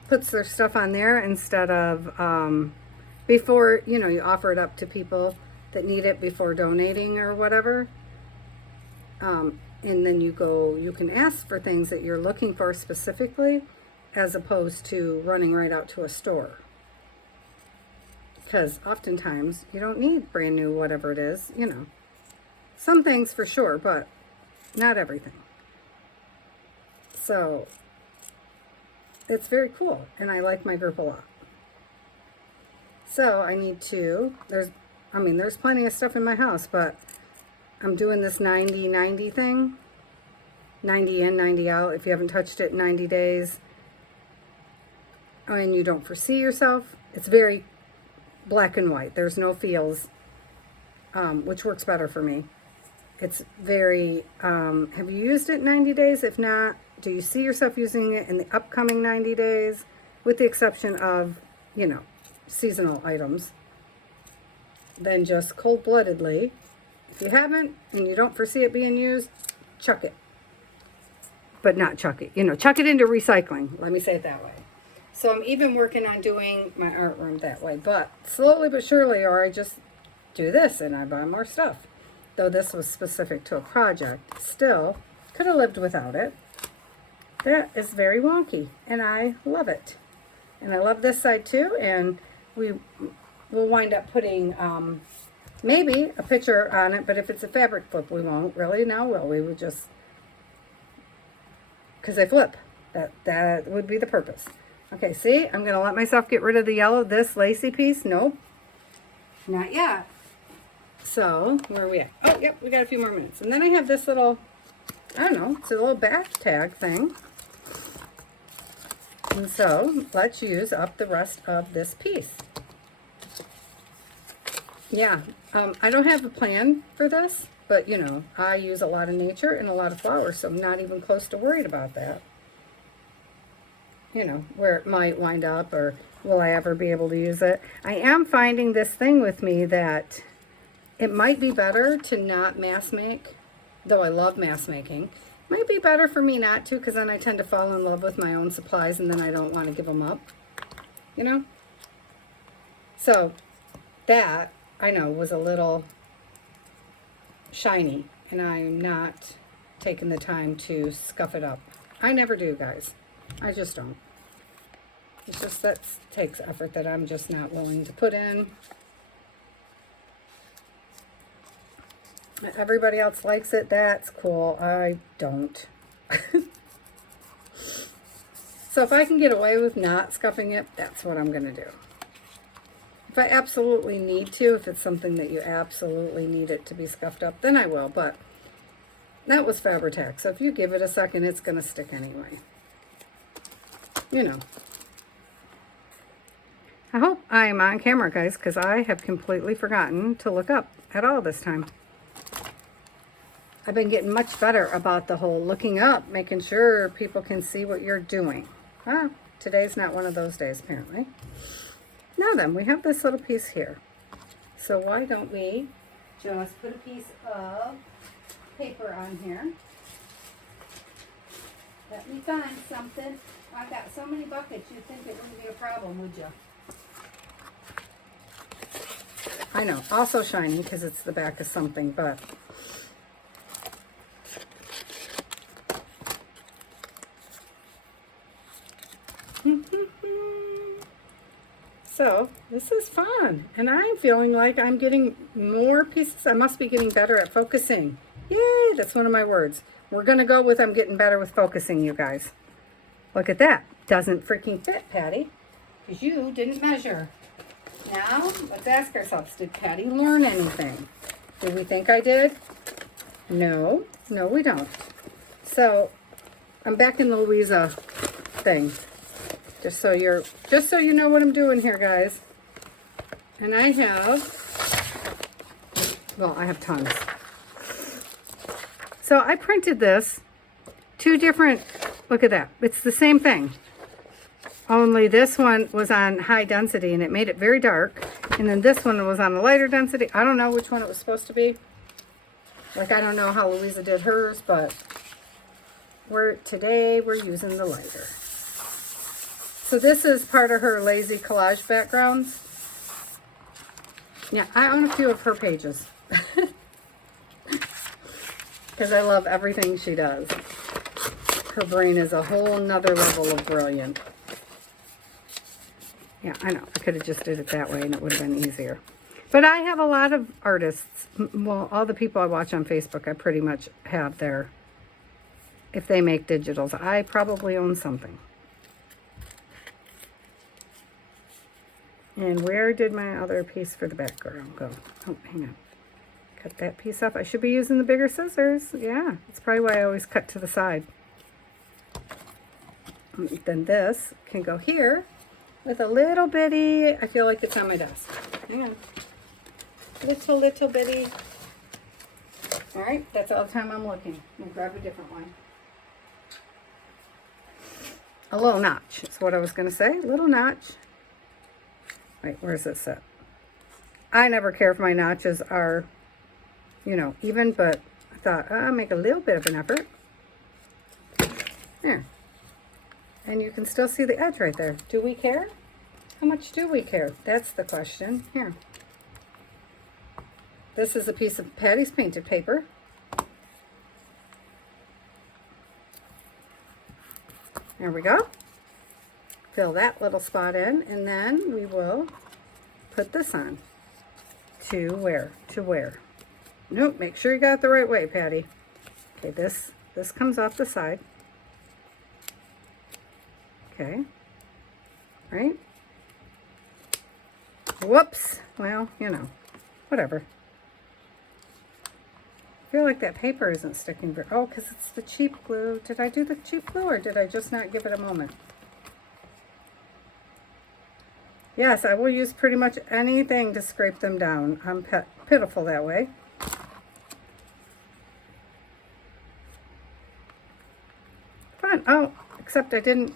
puts their stuff on there instead of before, you know, you offer it up to people that need it before donating or whatever. And then you can ask for things that you're looking for specifically, as opposed to running right out to a store. Because oftentimes you don't need brand new whatever it is, you know. Some things for sure, but not everything. So it's very cool, and I like my group a lot. So I need to, there's plenty of stuff in my house, but I'm doing this 90-90 thing. 90 in, 90 out. If you haven't touched it in 90 days and you don't foresee yourself, it's very black and white. There's no feels, which works better for me. It's very, have you used it in 90 days? If not, do you see yourself using it in the upcoming 90 days? With the exception of, you know, seasonal items. Then just cold-bloodedly, if you haven't and you don't foresee it being used, chuck it. But not chuck it, you know, chuck it into recycling. Let me say it that way. So I'm even working on doing my art room that way, but slowly but surely, or I just do this and I buy more stuff. Though this was specific to a project, still could have lived without it. That is very wonky, and I love it. And I love this side too, and we'll wind up putting maybe a picture on it, but if it's a fabric flip, we won't really now, will we? We just, because they flip. That would be the purpose. Okay, see, I'm going to let myself get rid of the yellow, this lacy piece. Nope, not yet. So, where are we at? Oh, yep, we got a few more minutes. And then I have this little, I don't know, it's a little back tag thing. And so, let's use up the rest of this piece. Yeah, I don't have a plan for this, but, you know, I use a lot of nature and a lot of flowers, so I'm not even close to worried about that. You know, where it might wind up, or will I ever be able to use it. I am finding this thing with me that it might be better to not mass make, though I love mass making. Might be better for me not to, because then I tend to fall in love with my own supplies, and then I don't want to give them up, you know? So, that, I know, was a little shiny, and I'm not taking the time to scuff it up. I never do, guys. I just don't. It's just that takes effort that I'm just not willing to put in. Everybody else likes it. That's cool. I don't. So if I can get away with not scuffing it, that's what I'm going to do. If I absolutely need to, if it's something that you absolutely need it to be scuffed up, then I will. But that was Fabri-Tac. So if you give it a second, it's going to stick anyway. You know. I hope I am on camera, guys, because I have completely forgotten to look up at all this time. I've been getting much better about the whole looking up, making sure people can see what you're doing. Well, today's not one of those days, apparently. Now then, we have this little piece here. So why don't we just put a piece of paper on here. Let me find something. I've got so many buckets, you'd think it wouldn't be a problem, would you? I know, also shiny because it's the back of something, but so this is fun, and I'm feeling like I'm getting more pieces. I must be getting better at focusing. Yay, that's one of my words. We're going to go with I'm getting better with focusing, you guys. Look at that. Doesn't freaking fit, Patty, because you didn't measure. Now, let's ask ourselves, did Patty learn anything? Do we think I did? No. No, we don't. So, I'm back in the Louisa thing. Just so you know what I'm doing here, guys. And I have tons. So I printed this, 2 different, look at that. It's the same thing. Only this one was on high density and it made it very dark. And then this one was on a lighter density. I don't know which one it was supposed to be. Like, I don't know how Louisa did hers, but today we're using the lighter. So this is part of her lazy collage backgrounds. Yeah, I own a few of her pages. Because I love everything she does. Her brain is a whole nother level of brilliant. Yeah, I know. I could have just did it that way and it would have been easier. But I have a lot of artists. Well, all the people I watch on Facebook, I pretty much have their, if they make digitals, I probably own something. And where did my other piece for the background go? Oh, hang on. Cut that piece off. I should be using the bigger scissors. Yeah, that's probably why I always cut to the side. Then this can go here with a little bitty, I feel like it's on my desk. Hang on. Little bitty. All right, that's all the time I'm looking. I'm gonna grab a different one. A little notch is what I was gonna say. A little notch. Wait, where's this at? I never care if my notches are, you know, even, but I thought I'll make a little bit of an effort. There. And you can still see the edge right there. Do we care? How much do we care? That's the question. Here. This is a piece of Patty's painted paper. There we go. Fill that little spot in, and then we will put this on. To where? To where? Nope, make sure you got it the right way, Patty. Okay, this comes off the side. Okay. Right? Whoops. Well, you know, whatever. I feel like that paper isn't sticking very, oh, because it's the cheap glue. Did I do the cheap glue or did I just not give it a moment? Yes, I will use pretty much anything to scrape them down. I'm pitiful that way. Fun. Oh, except I didn't.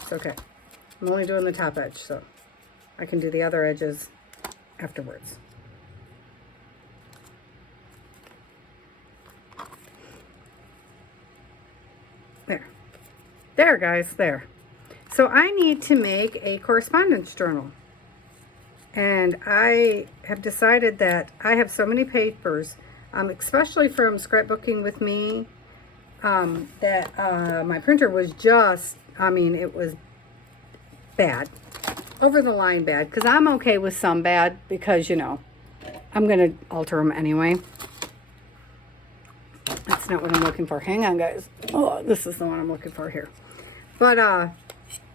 It's okay. I'm only doing the top edge, so I can do the other edges afterwards. There. There, guys, there. So I need to make a correspondence journal. And I have decided that I have so many papers, especially from scrapbooking with me, that my printer was just, I mean, it was bad. Over the line bad. Because I'm okay with some bad because, you know, I'm going to alter them anyway. That's not what I'm looking for. Hang on, guys. Oh, this is the one I'm looking for here. But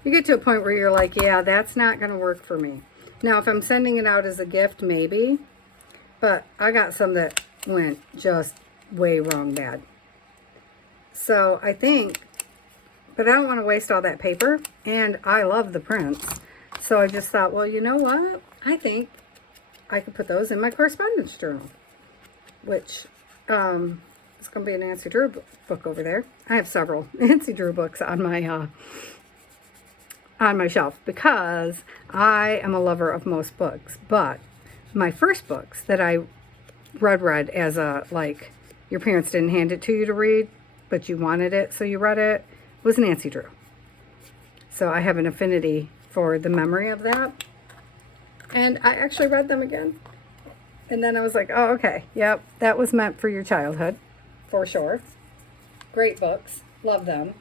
you get to a point where you're like, yeah, that's not going to work for me. Now, if I'm sending it out as a gift, maybe. But I got some that went just way wrong bad. So I think, but I don't want to waste all that paper. And I love the prints. So I just thought, well, you know what? I think I could put those in my correspondence journal. Which, it's going to be a Nancy Drew book over there. I have several Nancy Drew books on my shelf because I am a lover of most books. But my first books that I read as a, like, your parents didn't hand it to you to read, but you wanted it, so you read it, was Nancy Drew. So I have an affinity for the memory of that. And I actually read them again. And then I was like, oh, okay, yep, that was meant for your childhood, for sure. Great books, love them.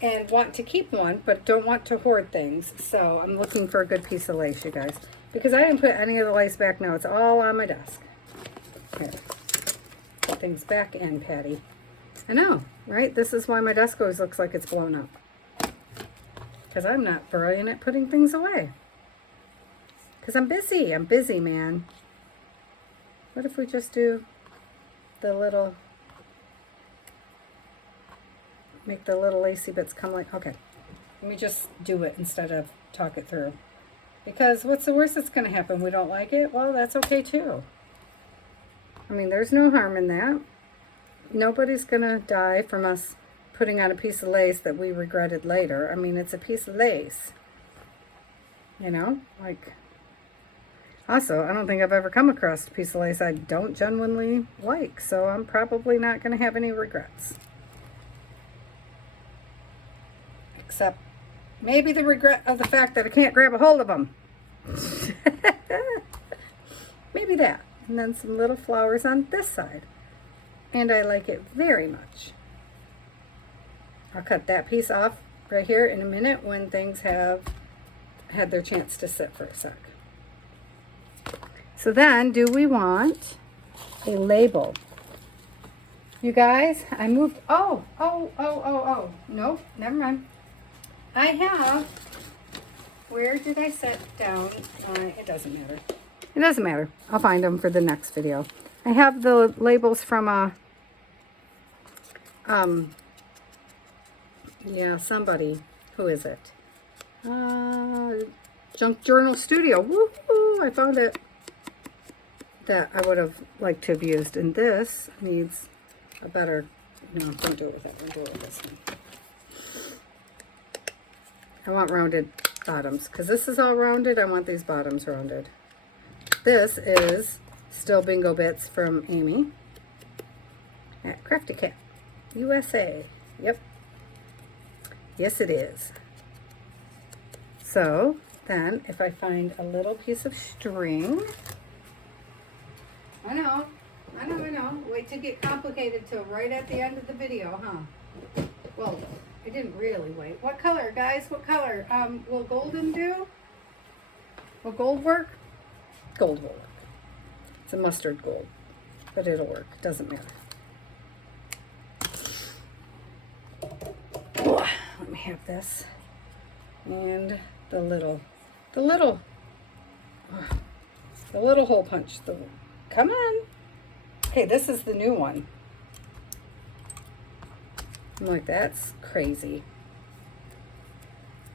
And want to keep one, but don't want to hoard things. So I'm looking for a good piece of lace, you guys. Because I didn't put any of the lace back now. It's all on my desk. Here. Put things back in, Patty. I know, right? This is why my desk always looks like it's blown up. Because I'm not brilliant at putting things away. Because I'm busy. I'm busy, man. What if we just do the little make the little lacy bits come like, okay. Let me just do it instead of talk it through. Because what's the worst that's going to happen? We don't like it? Well, that's okay too. I mean, there's no harm in that. Nobody's going to die from us putting on a piece of lace that we regretted later. I mean, it's a piece of lace. You know? Like, also, I don't think I've ever come across a piece of lace I don't genuinely like. So I'm probably not going to have any regrets. Except maybe the regret of the fact that I can't grab a hold of them. Maybe that. And then some little flowers on this side. And I like it very much. I'll cut that piece off right here in a minute when things have had their chance to sit for a sec. So then, do we want a label? You guys, I moved, oh. Nope, never mind. I have, where did I set down? It doesn't matter. It doesn't matter. I'll find them for the next video. I have the labels from yeah, somebody. Who is it? Junk Journal Studio. Woohoo! I found it. That I would have liked to have used. And this needs a better, no, don't do it with that. We'll do it with this one. I want rounded bottoms because this is all rounded. I want these bottoms rounded. This is still Bingo Bits from Amy at Crafty Cat USA. Yep. Yes, it is. So then if I find a little piece of string, I know. Wait to get complicated till right at the end of the video, huh? Well, I didn't really wait. What color, guys? What color? Will golden do? Will gold work? Gold will work. It's a mustard gold, but it'll work. Doesn't matter. Oh, let me have this. And the little hole punch. Come on. Okay, this is the new one. I'm like, that's crazy.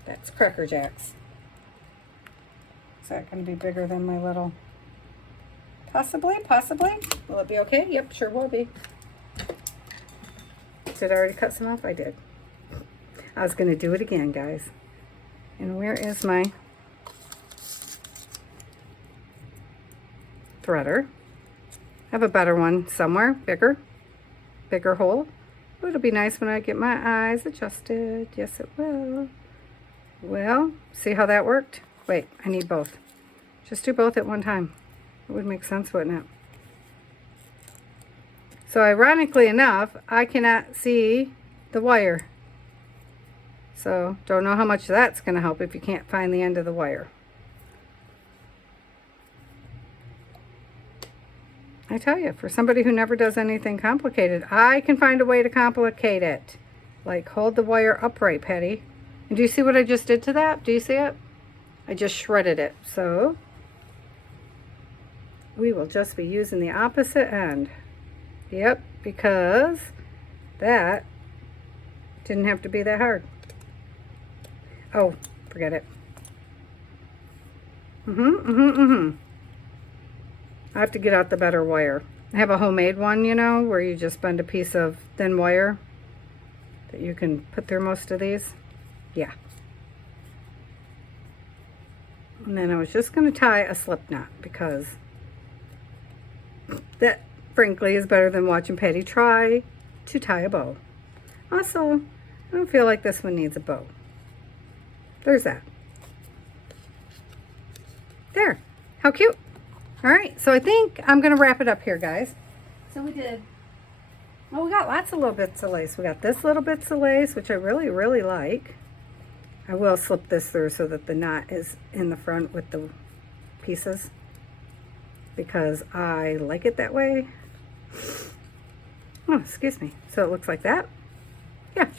That's Cracker Jacks. Is that going to be bigger than my little? Possibly. Will it be okay? Yep, sure will be. Did I already cut some off? I did. I was going to do it again, guys. And where is my threader? I have a better one somewhere. Bigger hole. Oh, it'll be nice when I get my eyes adjusted. Yes, it will. Well, see how that worked? Wait, I need both. Just do both at one time. It would make sense, wouldn't it? So ironically enough, I cannot see the wire. So don't know how much that's going to help if you can't find the end of the wire. I tell you, for somebody who never does anything complicated, I can find a way to complicate it. Like hold the wire upright, Patty. And do you see what I just did to that? Do you see it? I just shredded it. So we will just be using the opposite end. Yep, because that didn't have to be that hard. Oh, forget it. I have to get out the better wire. I have a homemade one, you know, where you just bend a piece of thin wire that you can put through most of these. Yeah. And then I was just going to tie a slip knot because that, frankly, is better than watching Patty try to tie a bow. Also, I don't feel like this one needs a bow. There's that. There. How cute. All right, so I think I'm going to wrap it up here, guys. So we did, well, we got lots of little bits of lace. We got this little bits of lace, which I really, really like. I will slip this through so that the knot is in the front with the pieces because I like it that way. Oh, excuse me. So it looks like that. Yeah.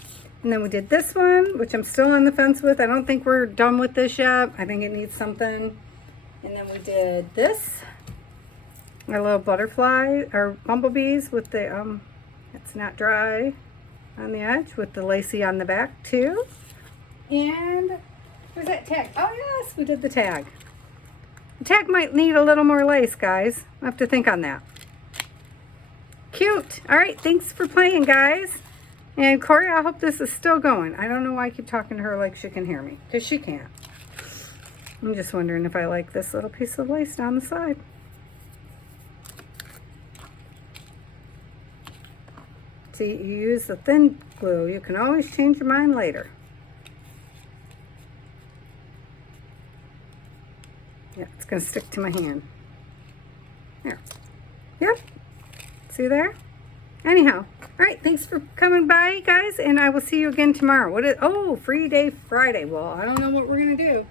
And then we did this one, which I'm still on the fence with. I don't think we're done with this yet. I think it needs something. And then we did this. Our little butterfly, or bumblebees with the, it's not dry. on the edge with the lacy on the back too. And where's that tag? Oh yes, we did the tag. The tag might need a little more lace, guys. I have to think on that. Cute. All right, thanks for playing, guys. And Corey, I hope this is still going. I don't know why I keep talking to her like she can hear me, because she can't. I'm just wondering if I like this little piece of lace down the side. See, you use the thin glue. You can always change your mind later. Yeah, it's going to stick to my hand. There. Yep. See there? Anyhow, all right, thanks for coming by, guys, and I will see you again tomorrow. Oh, free day Friday. Well, I don't know what we're going to do.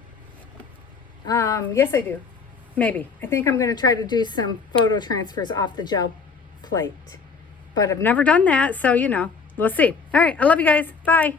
Yes, I do. Maybe. I think I'm going to try to do some photo transfers off the gel plate. But I've never done that, so, you know, we'll see. All right, I love you guys. Bye.